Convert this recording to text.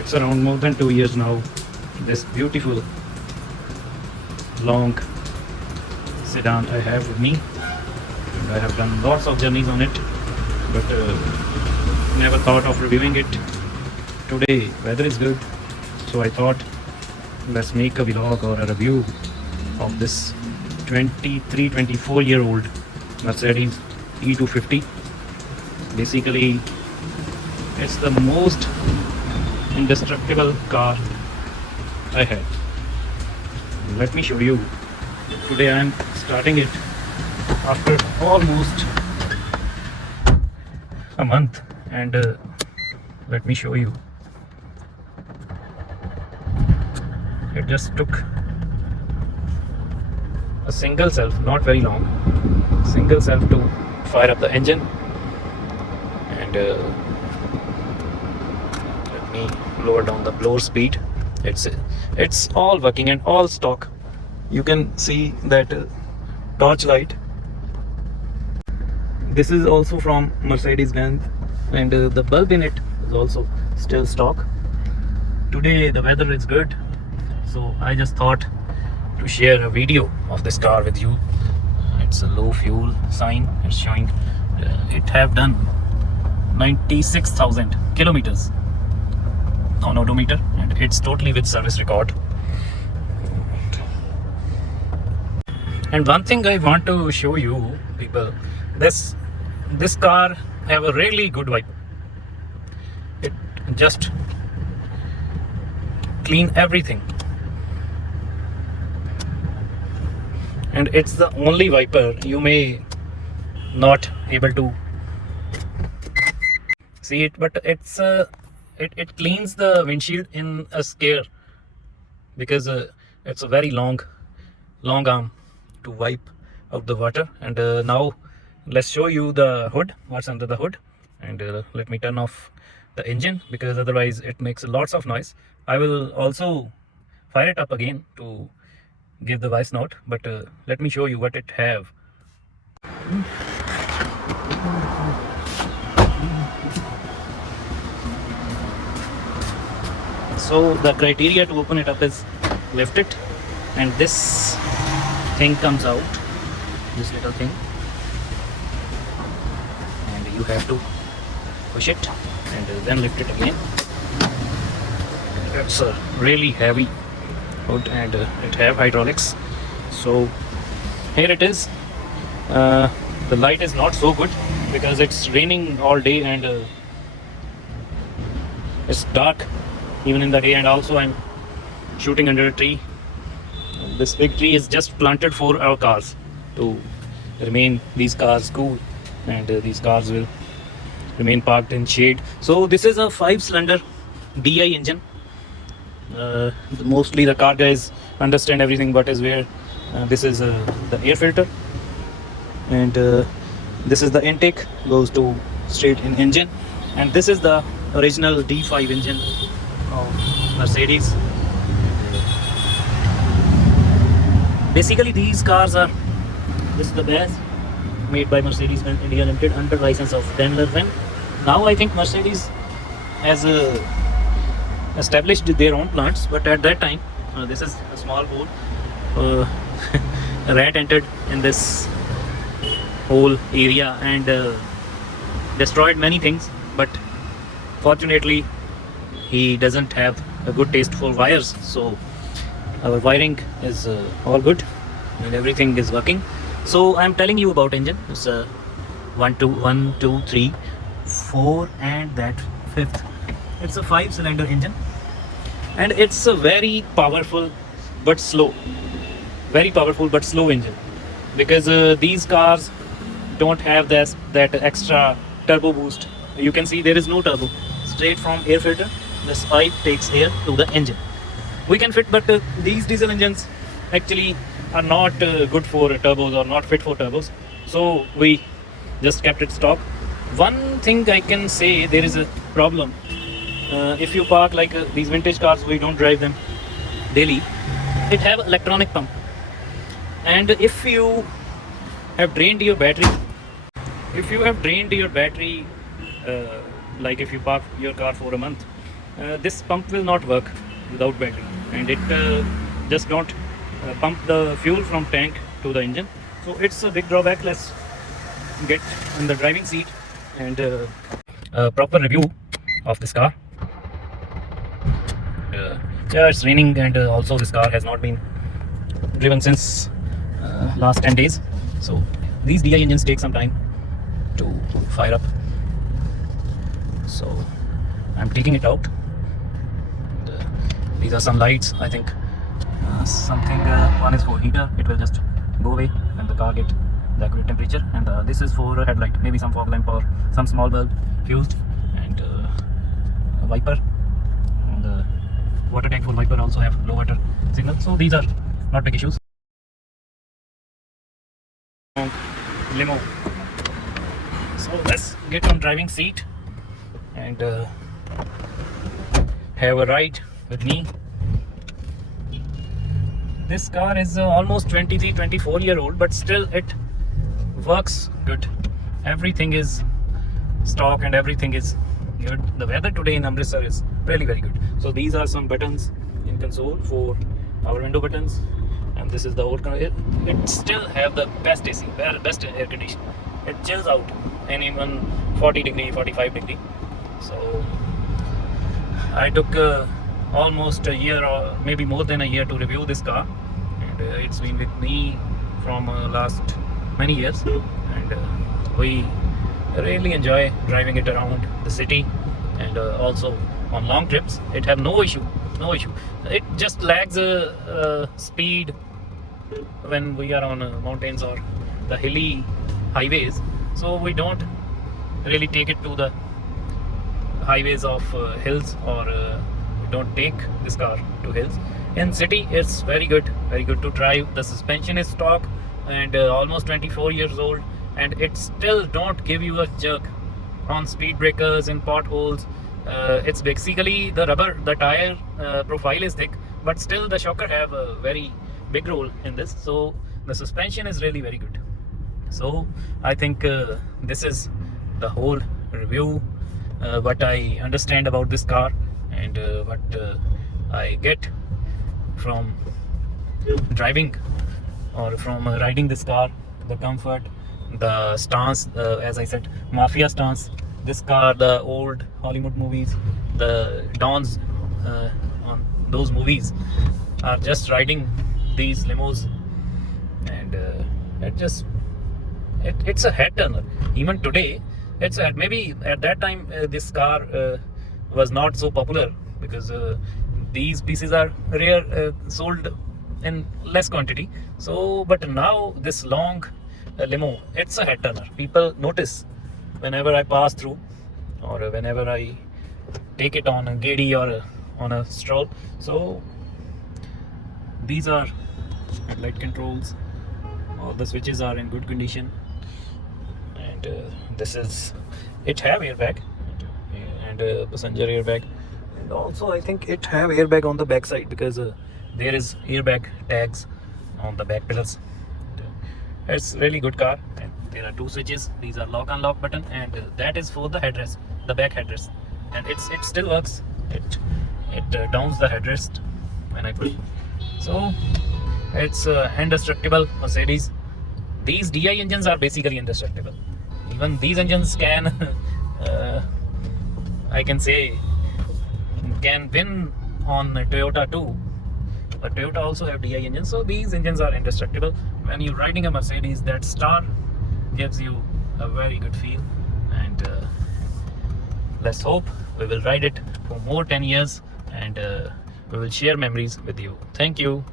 It's around more than 2 years now. This beautiful long sedan I have with me. I have done lots of journeys on it, but never thought of reviewing it. Today weather is good, so I thought let's make a vlog or a review of this 24-year-old Mercedes E250. Basically, it's the most indestructible car I had. Let me show you. Today I am starting it after almost a month, and let me show you. It just took a single self, not very long, single self to fire up the engine, and let me lower down the blower speed. It's all working and all stock. You can see that torch light. This is also from Mercedes-Benz, and the bulb in it is also still stock. Today the weather is good, so I just thought to share a video of this car with you. It's a low fuel sign. It's showing it have done 96,000 kilometers on odometer, and it's totally with service record. And one thing I want to show you people, this car have a really good wiper. It just clean everything, and it's the only wiper. You may not able to see it, but it cleans the windshield in a scare, because it's a very long arm to wipe out the water. And now let's show you the hood, what's under the hood, and let me turn off the engine, because otherwise it makes lots of noise. I will also fire it up again to give the voice note, but let me show you what it have. So the criteria to open it up is lift it, and this thing comes out, this little thing, and you have to push it and then lift it again. It's a really heavy hood, and it have hydraulics. So here it is. The light is not so good because it's raining all day, and it's dark even in the day, and also I'm shooting under a tree. This big tree is just planted for our cars to remain these cars cool, and these cars will remain parked in shade. So this is a 5-cylinder DI engine. Mostly the car guys understand everything what is where. This is the air filter, and this is the intake, goes to straight in engine, and this is the original D5 engine of Mercedes. Basically these cars are, this is the badge made by Mercedes-Benz India Limited under license of Daimler. Now I think Mercedes has established their own plants, but at that time this is a small hole. A rat entered in this whole area and destroyed many things, but fortunately he doesn't have a good taste for wires, so our wiring is all good and everything is working. So I'm telling you about engine. It's a 1 2 3 4 and that 5th. It's a 5-cylinder engine, and it's a very powerful but slow engine, because these cars don't have that extra turbo boost. You can see there is no turbo. Straight from air filter, this pipe takes air to the engine. We can fit, but these diesel engines actually are not good for turbos, or not fit for turbos, so we just kept it stock. One thing I can say, there is a problem. If you park like these vintage cars, we don't drive them daily, it have electronic pump, and if you have drained your battery, like if you park your car for a month, this pump will not work without battery, and it just don't pump the fuel from tank to the engine. So it's a big drawback. Let's get in the driving seat and a proper review of this car. Yeah, it's raining, and also this car has not been driven since last 10 days. So these DI engines take some time to fire up. So I'm taking it out. These are some lights. I think one is for heater. It will just go away when the car get the accurate temperature, and this is for a headlight, maybe some fog lamp or some small bulb fused, and a wiper, and water tank for wiper also have low water signal. So these are not big issues. Limo. So let's get on driving seat and have a ride with me. This car is almost 23-24-year-old, but still it works good. Everything is stock and everything is good. The weather today in Amritsar is really very good. So these are some buttons in console for our window buttons, and this is the old car. It still have the best AC, best air conditioning. It chills out in even 40 degree, 45 degree. So I took almost a year or maybe more than a year to review this car, and it's been with me from last many years, and we really enjoy driving it around the city, and also on long trips. It have no issue. It just lags speed when we are on mountains or the hilly highways, so we don't really take it to the highways of hills, or we don't take this car to hills. In city it's very good to drive. The suspension is stock and almost 24 years old, and it still don't give you a jerk on speed breakers and potholes. It's basically the tire profile is thick, but still the shocker have a very big role in this. So the suspension is really very good. So I think this is the whole review, what I understand about this car, and what I get from driving or from riding this car. The comfort, the stance, as I said, mafia stance. This car, the old Hollywood movies, the dons on those movies are just riding these limos, and it's a head turner. Even today, maybe at that time this car was not so popular, because these pieces are rare, sold in less quantity. So but now this long limo, it's a head turner. People notice whenever I pass through, or whenever I take it on a giddy or on a stroll. So these are headlight controls. All the switches are in good condition, and this is, it have airbag and passenger airbag, and also I think it have airbag on the back side, because there is airbag tags on the back pedals. It's really good car, and there are two switches. These are lock unlock button, and that is for the headrest, the back headrest, and it still works. It downs the headrest when I push. So it's indestructible Mercedes. These DI engines are basically indestructible. Even these engines can I can say can win on Toyota too, but Toyota also have DI engines. So these engines are indestructible. When you're riding a Mercedes, that star gives you a very good feel, and let's hope we will ride it for more 10 years, and we will share memories with you. Thank you.